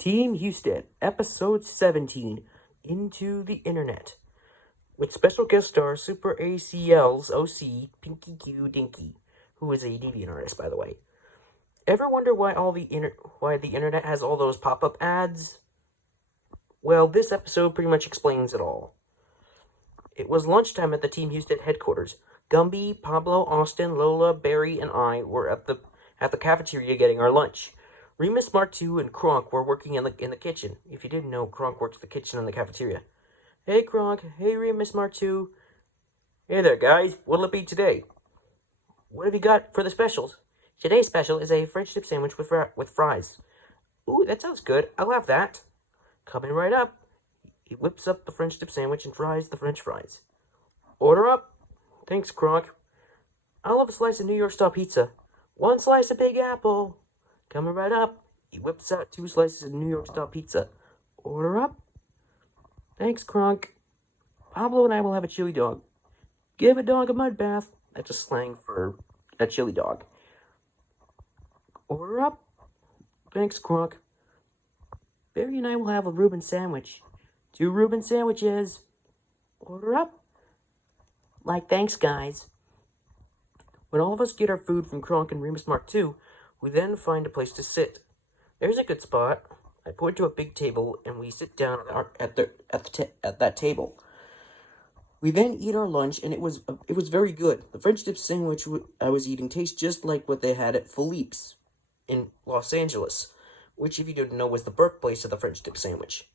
Team Husted, Episode 17, Into the Internet, with special guest star Super ACL's OC, Pinky Q Dinky, who is a deviant artist, by the way. Ever wonder why the internet has all those pop-up ads? Well, this episode pretty much explains it all. It was lunchtime at the Team Husted headquarters. Gumby, Pablo, Austin, Lola, Barry, and I were at the cafeteria getting our lunch. Remus, Martu, and Kronk were working in the kitchen. If you didn't know, Kronk works the kitchen in the cafeteria. Hey, Kronk. Hey, Remus, Martu. Hey there, guys. What'll it be today? What have you got for the specials? Today's special is a French dip sandwich with fries. Ooh, that sounds good. I'll have that. Coming right up. He whips up the French dip sandwich and fries the French fries. Order up. Thanks, Kronk. I'll have a slice of New York style pizza. One slice of Big Apple. Coming right up. He whips out 2 slices of New York style pizza. Order up. Thanks, Kronk. Pablo and I will have a chili dog. Give a dog a mud bath. That's a slang for a chili dog. Order up. Thanks, Kronk. Barry and I will have a Reuben sandwich. 2 Reuben sandwiches. Order up. Thanks, guys. When all of us get our food from Kronk and Remus Mark II, we then find a place to sit. There's a good spot. I point to a big table, and we sit down at that table. We then eat our lunch, and it was very good. The French dip sandwich I was eating tastes just like what they had at Philippe's in Los Angeles, which, if you didn't know, was the birthplace of the French dip sandwich.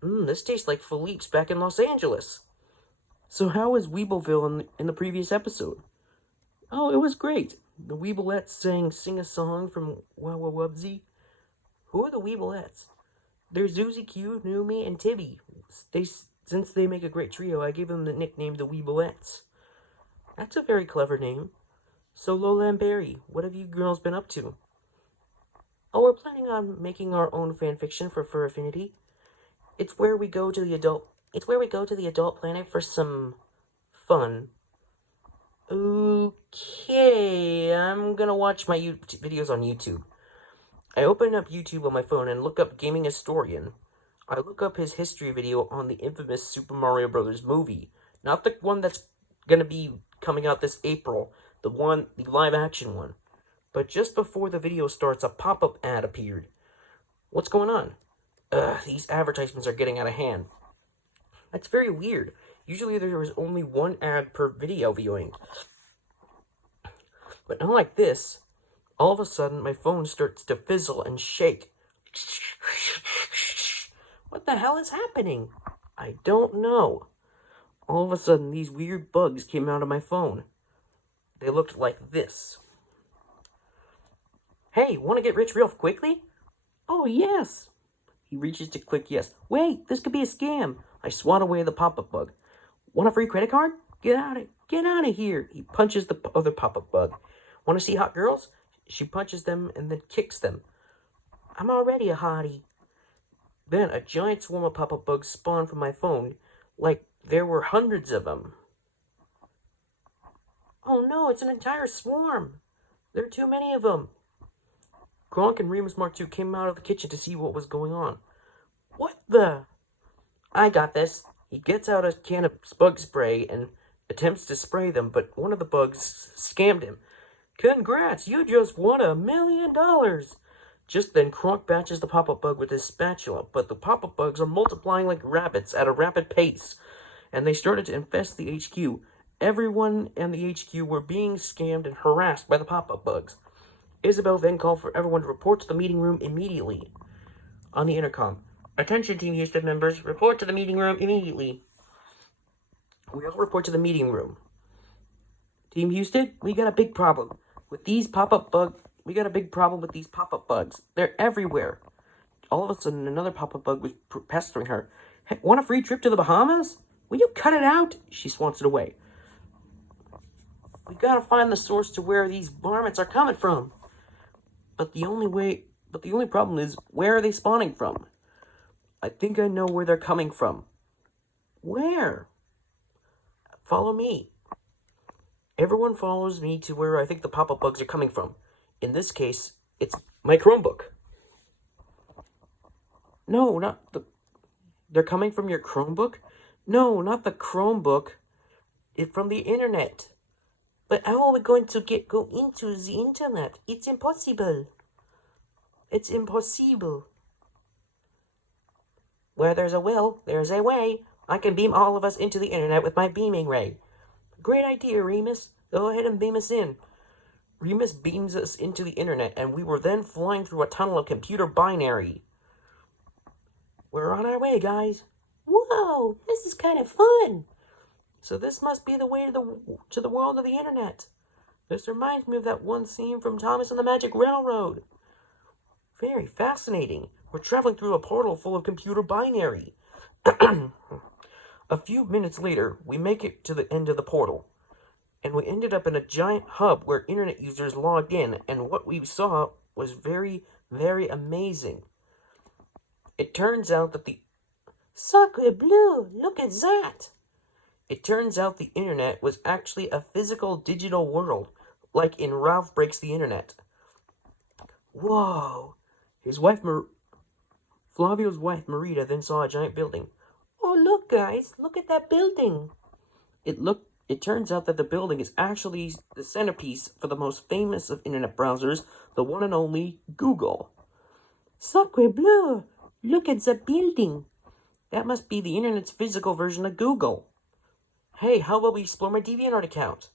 This tastes like Philippe's back in Los Angeles. So how was Weebleville in the previous episode? Oh, it was great. The Weeblettes sing a song from Wow Wow Wubsy. Who are the Weeblettes? They're Zuzi Q, Numi, and Tibby. Since they make a great trio, I gave them the nickname the Weeblettes. That's a very clever name. So Lola and Barry, what have you girls been up to? Oh, we're planning on making our own fanfiction for Fur Affinity. It's where we go to the adult planet for some fun. Okay, I'm gonna watch my videos on YouTube. I open up YouTube on my phone and look up Gaming Historian. I look up his history video on the infamous Super Mario Bros. Movie. Not the one that's gonna be coming out this April, the live action one. But just before the video starts, a pop-up ad appeared. What's going on? These advertisements are getting out of hand. That's very weird. Usually there is only 1 ad per video viewing. But unlike this, all of a sudden my phone starts to fizzle and shake. What the hell is happening? I don't know. All of a sudden these weird bugs came out of my phone. They looked like this. Hey, want to get rich real quickly? Oh, yes. He reaches to click yes. Wait, this could be a scam. I swat away the pop-up bug. Want a free credit card? Get out of here. He punches the other pop-up bug. Want to see hot girls? She punches them and then kicks them. I'm already a hottie. Then a giant swarm of pop-up bugs spawned from my phone, like there were hundreds of them. Oh no, it's an entire swarm. There are too many of them. Kronk and Remus Mark II came out of the kitchen to see what was going on. What the? I got this. He gets out a can of bug spray and attempts to spray them, but one of the bugs scammed him. Congrats, you just won $1 million. Just then, Kronk batches the pop-up bug with his spatula, but the pop-up bugs are multiplying like rabbits at a rapid pace, and they started to infest the HQ. Everyone in the HQ were being scammed and harassed by the pop-up bugs. Isabel then called for everyone to report to the meeting room immediately. On the intercom, attention Team Husted members, report to the meeting room immediately. We all report to the meeting room. Team Husted, we got a big problem with these pop-up bugs. They're everywhere. All of a sudden, another pop-up bug was pestering her. Hey, want a free trip to the Bahamas? Will you cut it out? She swats it away. We gotta find the source to where these varmints are coming from. But the only problem is, where are they spawning from? I think I know where they're coming from. Where? Follow me. Everyone follows me to where I think the pop-up bugs are coming from. In this case, it's my Chromebook. No, not the... They're coming from your Chromebook? No, not the Chromebook. It's from the internet. But how are we going to go into the internet? It's impossible. It's impossible. Where there's a will, there's a way. I can beam all of us into the internet with my beaming ray. Great idea, Remus. Go ahead and beam us in. Remus beams us into the internet, and we were then flying through a tunnel of computer binary. We're on our way, guys. Whoa, this is kind of fun. So this must be the way to the world of the internet. This reminds me of that one scene from Thomas and the Magic Railroad. Very fascinating. We're traveling through a portal full of computer binary. A few minutes later, we make it to the end of the portal, and we ended up in a giant hub where internet users logged in, and what we saw was very, very amazing. It turns out that Sacre bleu, look at that! It turns out the internet was actually a physical digital world, like in Ralph Breaks the Internet. Whoa! His wife, Flavio's wife, Marita, then saw a giant building. Oh, look, guys, look at that building. It turns out that the building is actually the centerpiece for the most famous of internet browsers, the one and only Google. Sacre bleu, look at the building. That must be the internet's physical version of Google. Hey, how about we explore my DeviantArt account?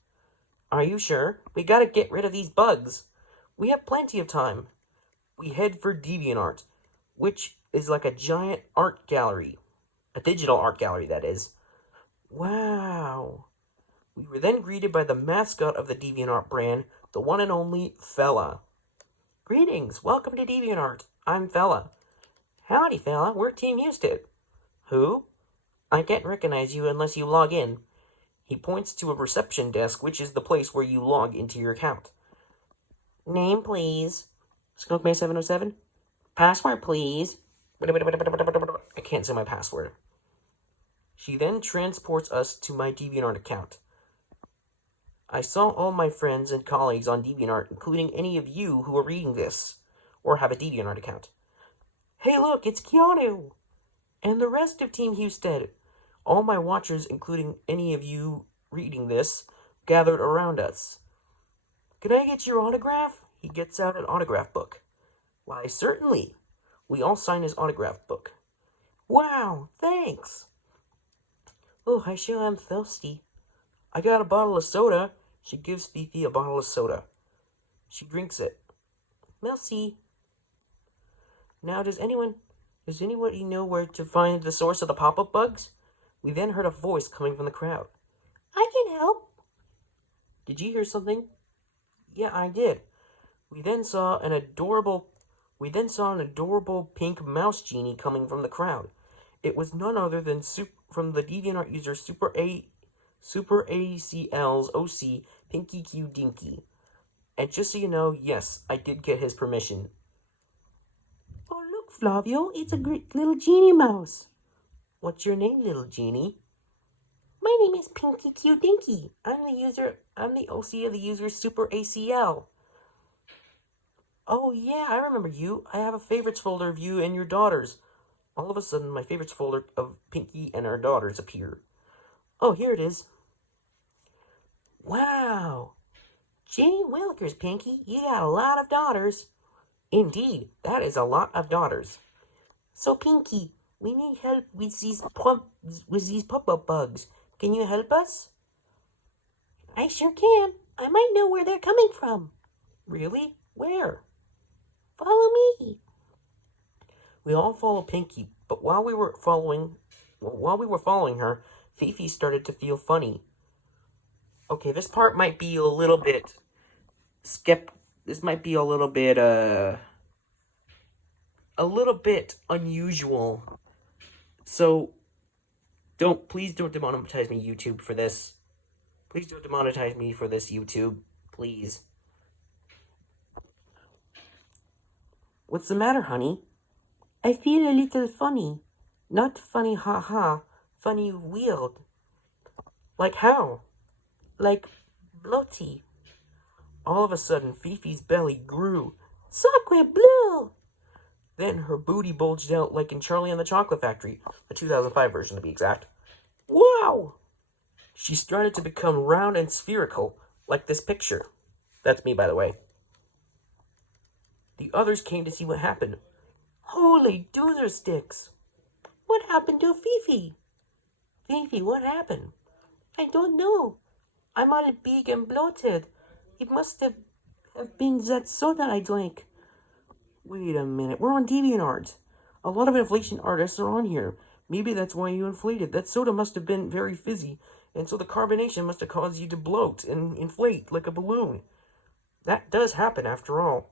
Are you sure? We gotta get rid of these bugs. We have plenty of time. We head for DeviantArt, which is like a giant art gallery. A digital art gallery, that is. Wow. We were then greeted by the mascot of the DeviantArt brand, the one and only Fella. Greetings, welcome to DeviantArt. I'm Fella. Howdy, Fella, we're Team Husted. Who? I can't recognize you unless you log in. He points to a reception desk, which is the place where you log into your account. Name, please. SkunkMay707. Password, please. I can't say my password. She then transports us to my DeviantArt account. I saw all my friends and colleagues on DeviantArt, including any of you who are reading this, or have a DeviantArt account. Hey look, it's Keanu! And the rest of Team Husted. All my watchers, including any of you reading this, gathered around us. Can I get your autograph? He gets out an autograph book. Why, certainly. We all sign his autograph book. Wow, thanks. Oh, I sure am thirsty. I got a bottle of soda. She gives Fifi a bottle of soda. She drinks it. Merci. Now, does anybody know where to find the source of the pop-up bugs? We then heard a voice coming from the crowd. I can help. Did you hear something? Yeah, I did. We then saw an adorable pink mouse genie coming from the crowd. It was none other than from the DeviantArt user Super ACL's OC Pinky Q Dinky. And just so you know, yes, I did get his permission. Oh, look, Flavio, it's a great little genie mouse. What's your name, little genie? My name is Pinky Q Dinky. I'm the OC of the user Super ACL. Oh, yeah, I remember you. I have a favorites folder of you and your daughters. All of a sudden, my favorites folder of Pinky and her daughters appear. Oh, here it is. Wow. Gee willikers, Pinky, you got a lot of daughters. Indeed, that is a lot of daughters. So, Pinky, we need help with these pop-up bugs. Can you help us? I sure can. I might know where they're coming from. Really? Where? Follow me. We all follow Pinky, but while we were following her, Fifi started to feel funny. Okay, this part might be a little bit this might be a little bit unusual. So please don't demonetize me, YouTube, for this. Please don't demonetize me for this, YouTube. Please. What's the matter, honey? I feel a little funny. Not funny, haha. Funny, weird. Like how? Like bloaty. All of a sudden, Fifi's belly grew. Sacre bleu! Then her booty bulged out like in Charlie and the Chocolate Factory, the 2005 version to be exact. Wow! She started to become round and spherical, like this picture. That's me, by the way. The others came to see what happened. Holy dozer sticks! What happened to Fifi? Fifi, what happened? I don't know. I'm all big and bloated. It must have been that soda I drank. Wait a minute. We're on DeviantArt. A lot of inflation artists are on here. Maybe that's why you inflated. That soda must have been very fizzy, and so the carbonation must have caused you to bloat and inflate like a balloon. That does happen after all.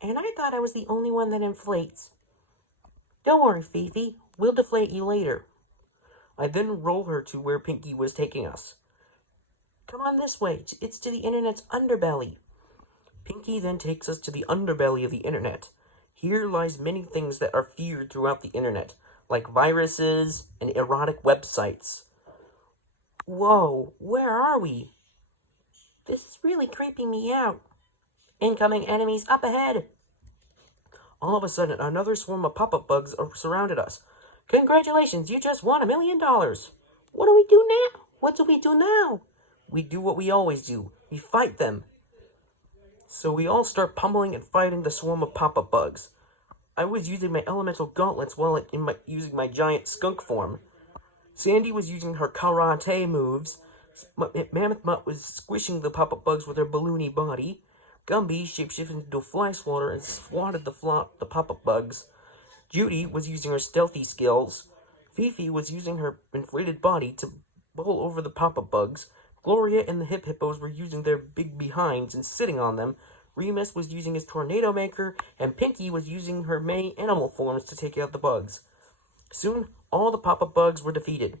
And I thought I was the only one that inflates. Don't worry, Fifi. We'll deflate you later. I then roll her to where Pinky was taking us. Come on this way. It's to the internet's underbelly. Pinky then takes us to the underbelly of the internet. Here lies many things that are feared throughout the internet, like viruses and erotic websites. Whoa, where are we? This is really creeping me out. Incoming enemies up ahead. All of a sudden, another swarm of pop-up bugs surrounded us. Congratulations, you just won $1 million. What do we do now? What do we do now? We do what we always do. We fight them. So we all start pummeling and fighting the swarm of pop-up bugs. I was using my elemental gauntlets while using my giant skunk form. Sandy was using her karate moves. Mammoth Mutt was squishing the pop-up bugs with her balloony body. Gumby shapeshifted into a fly swatter and swatted the pop-up bugs. Judy was using her stealthy skills. Fifi was using her inflated body to bowl over the pop-up bugs. Gloria and the Hip Hippos were using their big behinds and sitting on them. Remus was using his Tornado Maker, and Pinky was using her many animal forms to take out the bugs. Soon, all the pop-up bugs were defeated.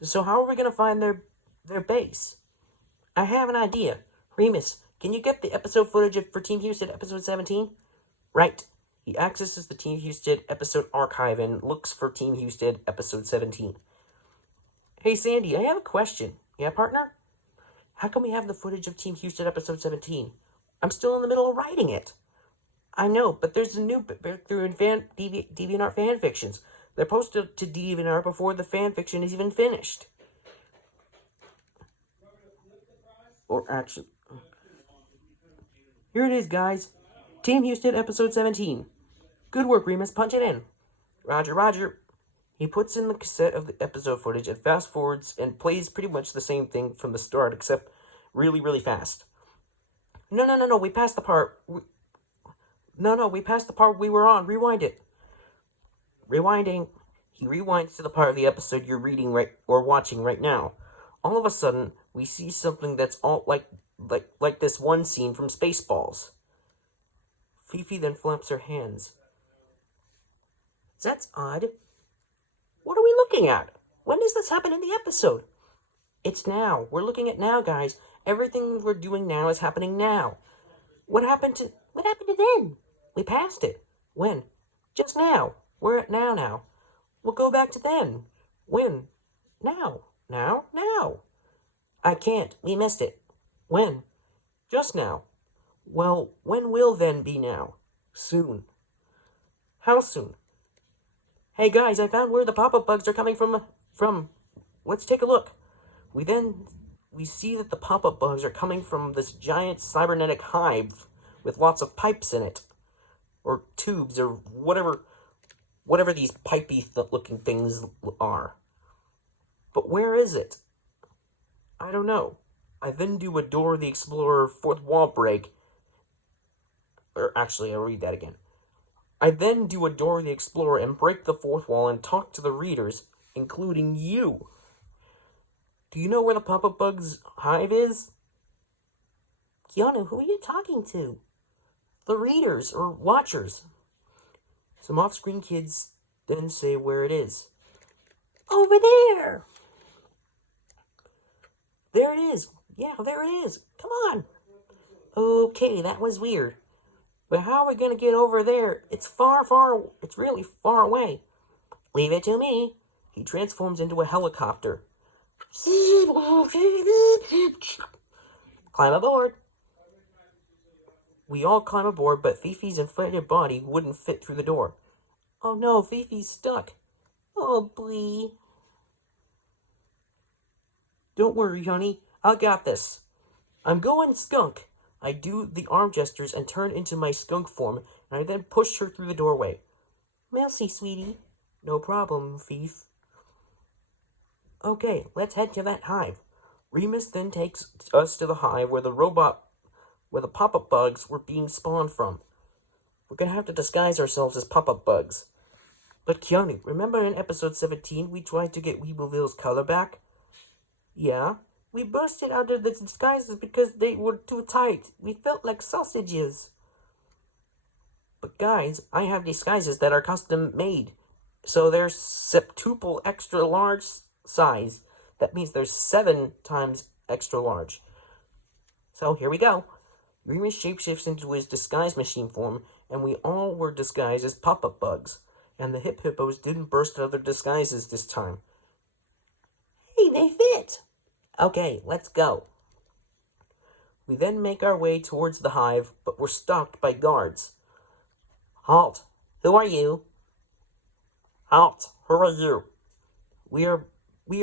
So how are we going to find their base? I have an idea. Remus, can you get the episode footage for Team Husted episode 17? Right. He accesses the Team Husted episode archive and looks for Team Husted episode 17. Hey Sandy, I have a question. Yeah, partner? How come we have the footage of Team Husted episode 17? I'm still in the middle of writing it. I know, but there's a new breakthrough in DeviantArt fanfictions. They're posted to DeviantArt before the fanfiction is even finished. Or actually... Here it is, guys. Team Husted episode 17. Good work, Remus. Punch it in. Roger, roger. He puts in the cassette of the episode footage and fast forwards and plays pretty much the same thing from the start, except really, really fast. No, we passed the part. We passed the part we were on. Rewind it. Rewinding. He rewinds to the part of the episode you're reading or watching right now. All of a sudden, we see something that's all like this one scene from Spaceballs. Fifi then flaps her hands. That's odd. What are we looking at? When does this happen in the episode? It's now. We're looking at now, guys. Everything we're doing now is happening now. What happened to then? We passed it. When? Just now. We're at now. We'll go back to then. When? Now. Now. I can't. We missed it. When? Just now. Well, when will then be now? Soon. How soon? Hey guys, I found where the pop-up bugs are coming from. Let's take a look. We see that the pop-up bugs are coming from this giant cybernetic hive with lots of pipes in it. Or tubes, or whatever these pipey looking things are. But where is it? I don't know. I then do a Dora the Explorer fourth wall break. Or actually, I'll read that again. I then do a Dora the Explorer and break the fourth wall and talk to the readers, including you. Do you know where the pop-up bug's hive is? Keanu, who are you talking to? The readers, or watchers. Some off-screen kids then say where it is. Over there! There it is. Yeah, there it is. Come on. Okay, that was weird. But how are we going to get over there? It's really far away. Leave it to me. He transforms into a helicopter. Climb aboard. We all climb aboard, but Fifi's inflated body wouldn't fit through the door. Oh no, Fifi's stuck. Oh, Blee. Don't worry, honey. I got this. I'm going skunk. I do the arm gestures and turn into my skunk form, and I then push her through the doorway. Merci, sweetie. No problem, Fifi. Okay, let's head to that hive. Remus then takes us to the hive where the pop-up bugs were being spawned from. We're gonna have to disguise ourselves as pop-up bugs. But Keanu, remember in episode 17 we tried to get Weebleville's color back? Yeah, we bursted out of the disguises because they were too tight. We felt like sausages. But guys, I have disguises that are custom made. So they're septuple extra large size. That means there's 7 times extra large. So here we go. Remus shapeshifts into his disguise machine form, and we all were disguised as pop-up bugs. And the hip hippos didn't burst out of their disguises this time. Hey, they fit! Okay, let's go. We then make our way towards the hive, but we're stalked by guards. Halt! Who are you? Halt! Who are you? We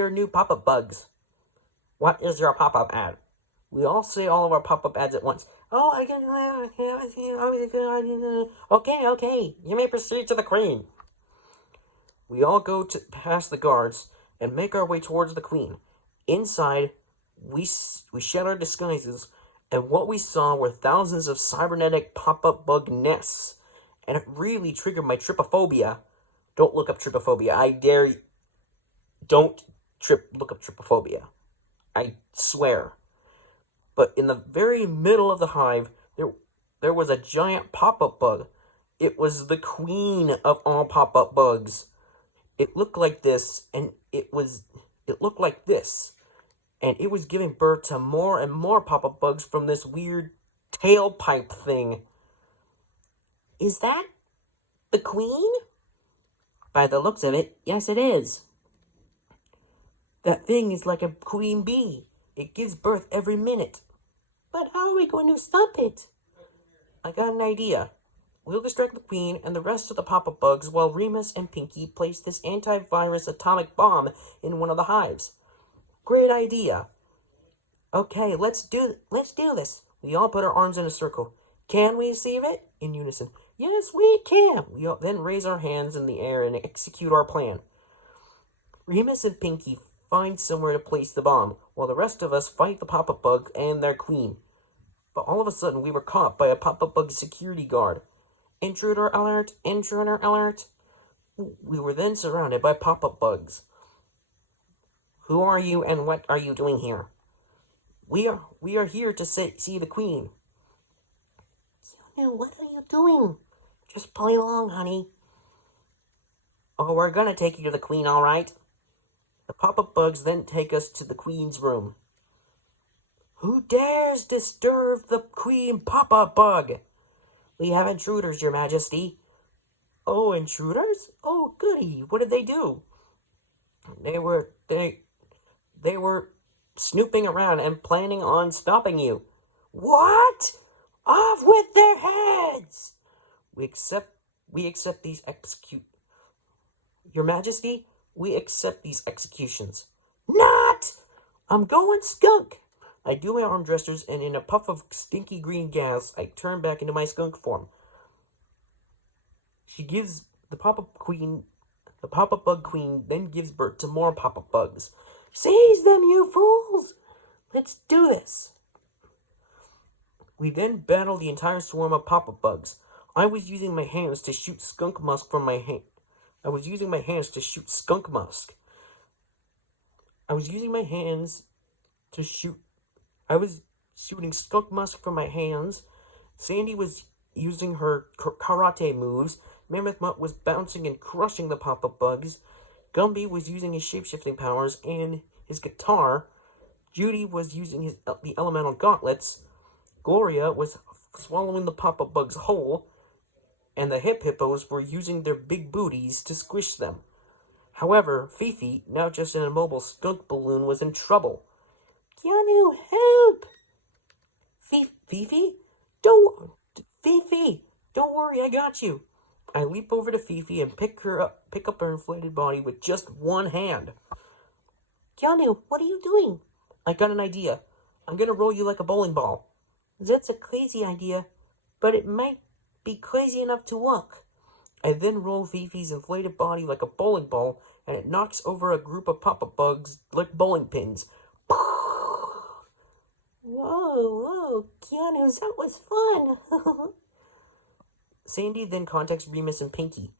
are new pop-up bugs. What is your pop-up ad? We all say all of our pop-up ads at once. Oh, okay. You may proceed to the queen. We all go past the guards and make our way towards the queen. Inside, we shed our disguises, and what we saw were thousands of cybernetic pop-up bug nests. And it really triggered my trypophobia. Don't look up trypophobia. I dare you. Don't look up trypophobia. I swear. But in the very middle of the hive, there was a giant pop-up bug. It was the queen of all pop-up bugs. It looked like this, and it looked like this. And it was giving birth to more and more pop-up bugs from this weird tailpipe thing. Is that the queen? By the looks of it, yes it is. That thing is like a queen bee. It gives birth every minute. But how are we going to stop it? I got an idea. We'll distract the queen and the rest of the pop-up bugs while Remus and Pinky place this antivirus atomic bomb in one of the hives. Great idea. Okay, let's do this. We all put our arms in a circle. Can we receive it? In unison. Yes, we can. We all then raise our hands in the air and execute our plan. Remus and Pinky find somewhere to place the bomb, while the rest of us fight the pop-up bug and their queen. But all of a sudden, we were caught by a pop-up bug security guard. Intruder alert! Intruder alert! We were then surrounded by pop-up bugs. Who are you and what are you doing here? We are here to see the queen. So, what are you doing? Just play along, honey. Oh, we're gonna take you to the queen, all right? The pop-up bugs then take us to the queen's room. Who dares disturb the queen pop-up bug? We have intruders, your majesty. Oh, intruders? Oh, goody. What did they do? They were snooping around and planning on stopping you. What? Off with their heads! We accept these Your Majesty, we accept these executions. Not! I'm going skunk! I do my arm gestures, and in a puff of stinky green gas, I turn back into my skunk form. She gives the pop-up bug queen then gives birth to more pop-up bugs. Seize them, you fools! Let's do this! We then battle the entire swarm of pop-up bugs. I was using my hands to shoot skunk musk from my hand. I was shooting skunk musk from my hands. Sandy was using her karate moves. Mammoth Mutt was bouncing and crushing the pop-up bugs. Gumby was using his shape-shifting powers and his guitar. Judy was using the elemental gauntlets. Gloria was swallowing the pop-up bugs whole. And the hip hippos were using their big booties to squish them. However, Fifi, now just an immobile skunk balloon, was in trouble. Keanu, help! Fifi? Fifi, don't worry, I got you. I leap over to Fifi and pick up her inflated body with just one hand. Keanu, what are you doing? I got an idea. I'm gonna roll you like a bowling ball. That's a crazy idea, but it might be crazy enough to work. I then roll Fifi's inflated body like a bowling ball, and it knocks over a group of pop-up bugs like bowling pins. Whoa, Keanu, that was fun. Sandy then contacts Remus and Pinky.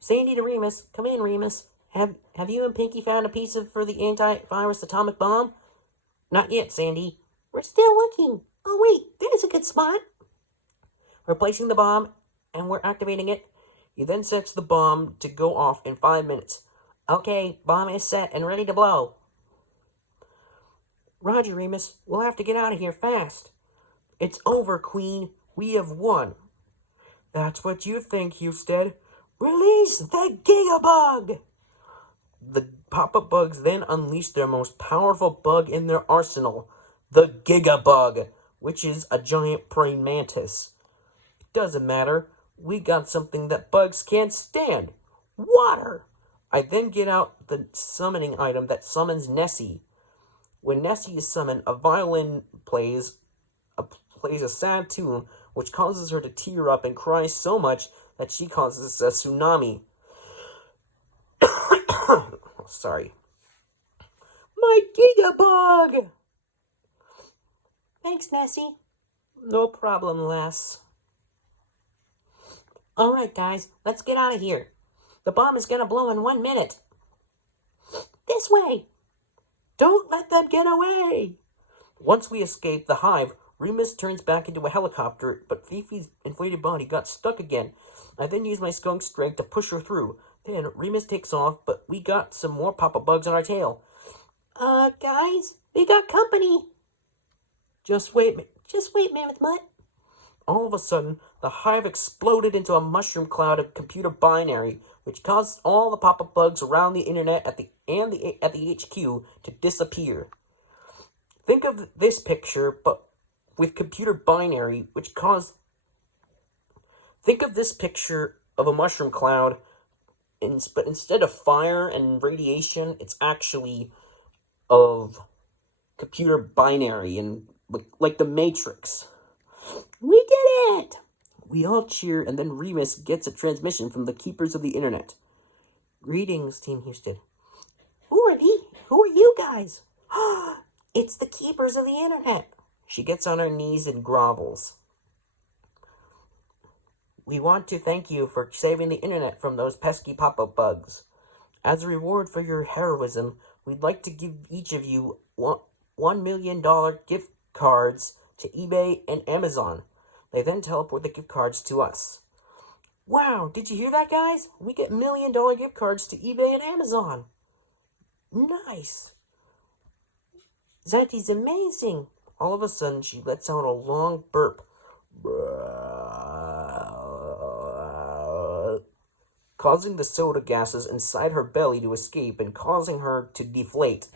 Sandy to Remus, come in, Remus. Have you and Pinky found a piece for the antivirus atomic bomb? Not yet, Sandy. We're still looking. Oh wait, there's a good spot. We're placing the bomb, and we're activating it. He then sets the bomb to go off in 5 minutes. Okay, bomb is set and ready to blow. Roger, Remus. We'll have to get out of here fast. It's over, Queen. We have won. That's what you think, Husted. Release the Gigabug! The pop-up bugs then unleash their most powerful bug in their arsenal, the Gigabug, which is a giant praying mantis. It doesn't matter. We got something that bugs can't stand. Water! I then get out the summoning item that summons Nessie. When Nessie is summoned, a violin plays a sad tune, which causes her to tear up and cry so much that she causes a tsunami. Sorry. My Gigabug! Thanks, Nessie. No problem, Les. Alright, guys, let's get out of here. The bomb is gonna blow in 1 minute. This way! Don't let them get away! Once we escape the hive, Remus turns back into a helicopter, but Fifi's inflated body got stuck again. I then use my skunk strength to push her through. Then Remus takes off, but we got some more pop-up bugs on our tail. Guys, we got company. Just wait, Mammoth Mutt. All of a sudden, the hive exploded into a mushroom cloud of computer binary, which caused all the pop-up bugs around the internet at the HQ to disappear. Think of this picture, but with computer binary, which caused... Think of this picture of a mushroom cloud, but instead of fire and radiation, it's actually of computer binary and like the Matrix. We did it! We all cheer, and then Remus gets a transmission from the Keepers of the Internet. Greetings, Team Husted. Who are you guys? It's the Keepers of the Internet. She gets on her knees and grovels. We want to thank you for saving the Internet from those pesky pop-up bugs. As a reward for your heroism, we'd like to give each of you $1 million gift cards to eBay and Amazon. They then teleport the gift cards to us. Wow, did you hear that, guys? We get $1 million gift cards to eBay and Amazon. Nice. That is amazing. All of a sudden, she lets out a long burp, causing the soda gases inside her belly to escape and causing her to deflate.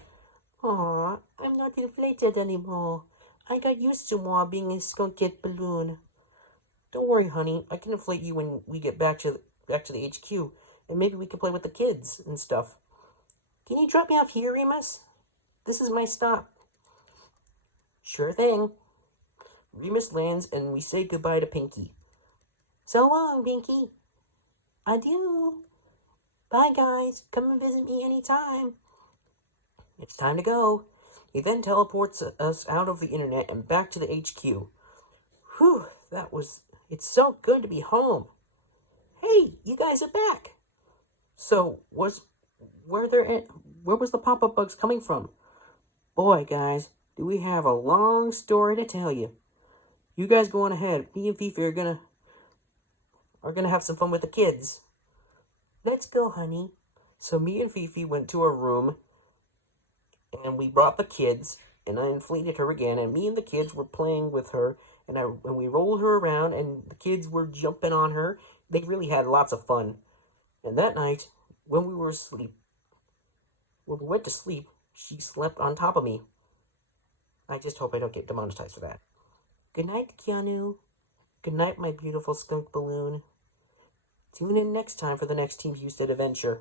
Aw, I'm not inflated anymore. I got used to more being a skunk-kid balloon. Don't worry, honey. I can inflate you when we get back to the HQ, and maybe we can play with the kids and stuff. Can you drop me off here, Remus? This is my stop. Sure thing. Remus lands, and we say goodbye to Pinky. So long, Pinky. Adieu. Bye, guys. Come and visit me anytime. It's time to go. He then teleports us out of the internet and back to the HQ. Whew, it's so good to be home. Hey, you guys are back. So, where was the pop-up bugs coming from? Boy, guys, do we have a long story to tell you. You guys go on ahead. Me and Fifi are gonna have some fun with the kids. Let's go, honey. So me and Fifi went to our room, and we brought the kids, and I inflated her again, and me and the kids were playing with her, and we rolled her around, and the kids were jumping on her. They really had lots of fun. And that night, when we went to sleep, she slept on top of me. I just hope I don't get demonetized for that. Good night, Keanu. Good night, my beautiful skunk balloon. Tune in next time for the next Team Husted adventure.